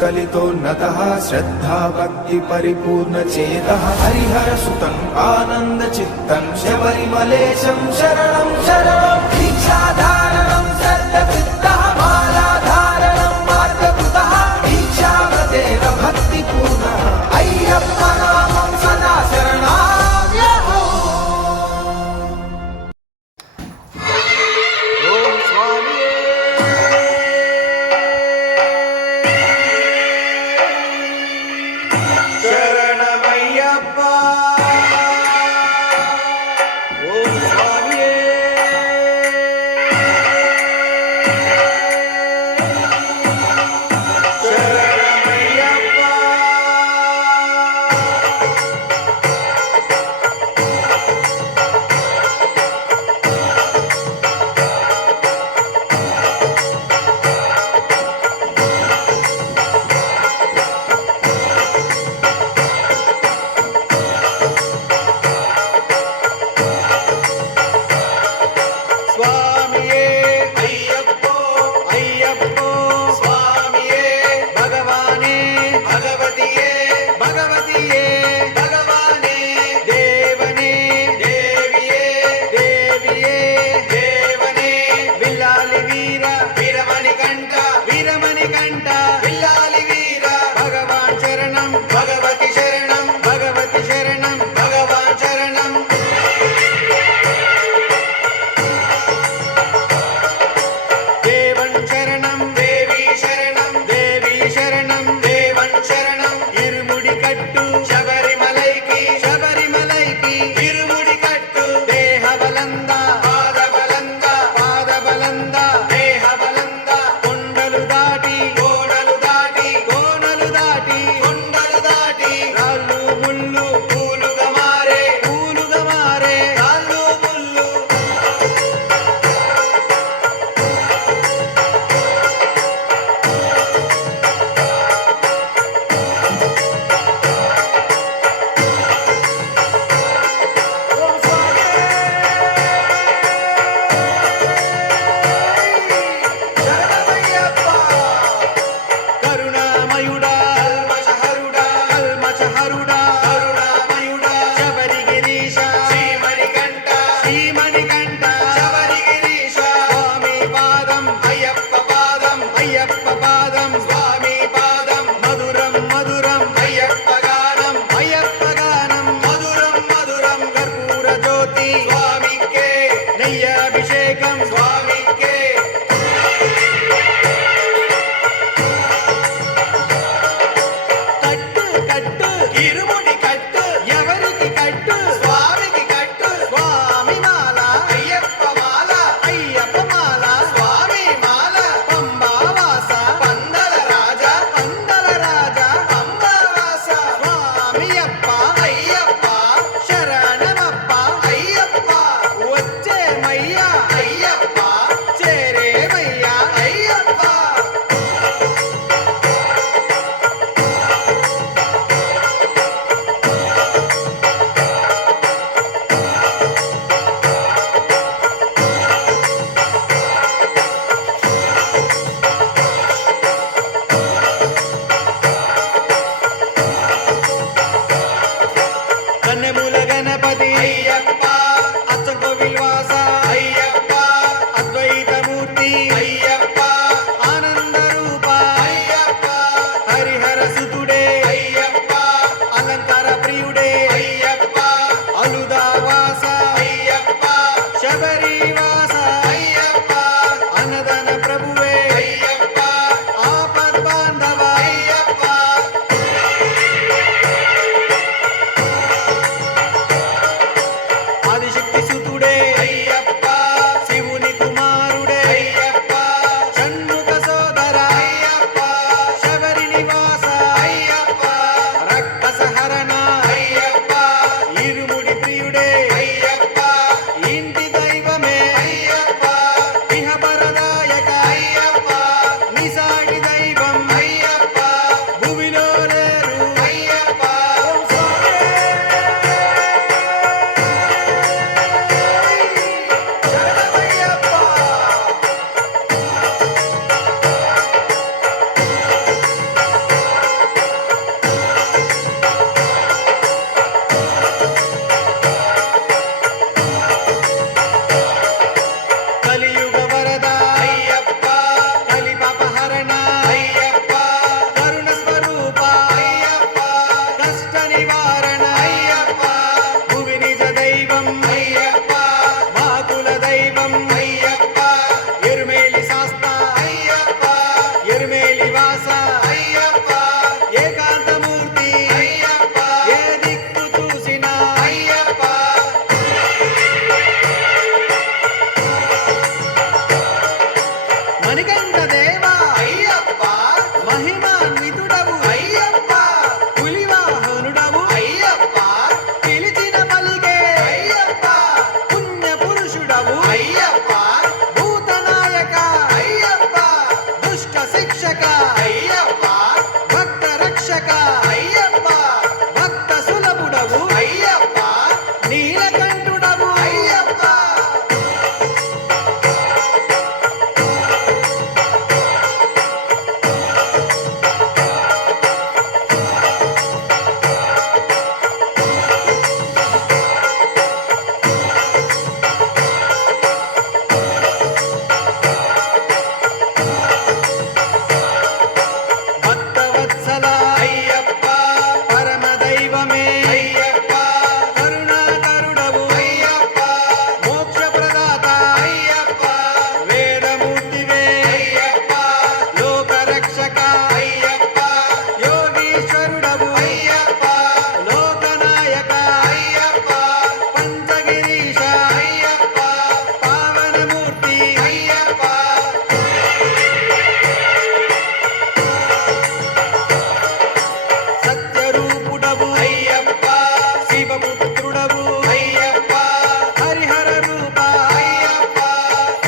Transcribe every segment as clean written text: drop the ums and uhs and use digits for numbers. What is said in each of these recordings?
कलितोन्नतः श्रद्धा भक्ति परिपूर्ण चेतः हरिहर सुतं आनंद चित्तं शबरिमलेशं शरणं शरणं दीक्षाधारणं सर्वविद्तः मालाधारणं मार्गकृतः दीक्षाव्रतेन भक्तिपूर्णः अय्यप्प नामं सदा शरणाम्यहो। ओम स्वामी शरणमय्यप्पा। ओम स्वामी దుష్ట శిక్షక అయ్యప్ప భక్త రక్షక అయ్యప్ప భక్త సులభుడవు అయ్యప్ప నీలకంఠుడవు అయ్యప్ప భక్తవత్సల అయ్యప్ప పరమ దైవమే అయ్యప్ప కరుణాకరుడవు అయ్యప్ప మోక్ష ప్రదాత అయ్యప్ప వేదమూర్తివే అయ్యప్ప లోక రక్షక అయ్యప్ప యోగీశ్వరుడవు అయ్యప్ప లోకనాయక అయ్యప్ప పంచగిరీశ అయ్యప్ప పావనమూర్తి అయ్యప్ప సత్యరూపుడవు అయ్యప్ప శివపుత్రుడవు అయ్యప్ప హరిహర రూప అయ్యప్ప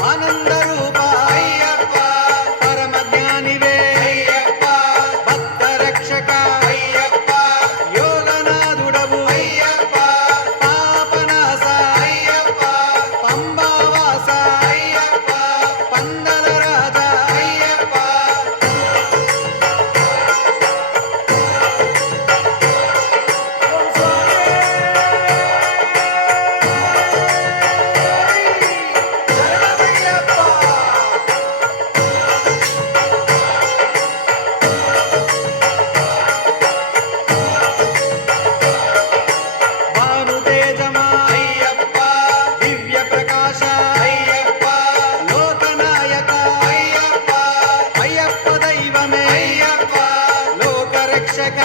ఆనంద రూప అయ్యప్ప పరమ జ్ఞానివే అయ్యప్ప భక్త రక్షక అయ్యప్ప యోగనాథుడవు అయ్యప్ప పాపనాశ అయ్యప్ప పంబావాస అయ్యప్ప పందల రాజా అయ్యప్ప భానుతేజమా అయ్యప్ప దివ్య ప్రకాశ అయ్యప్ప లోకనాయక అయ్యప్ప అయ్యప్ప దైవమే అయ్యప్ప లోక రక్షక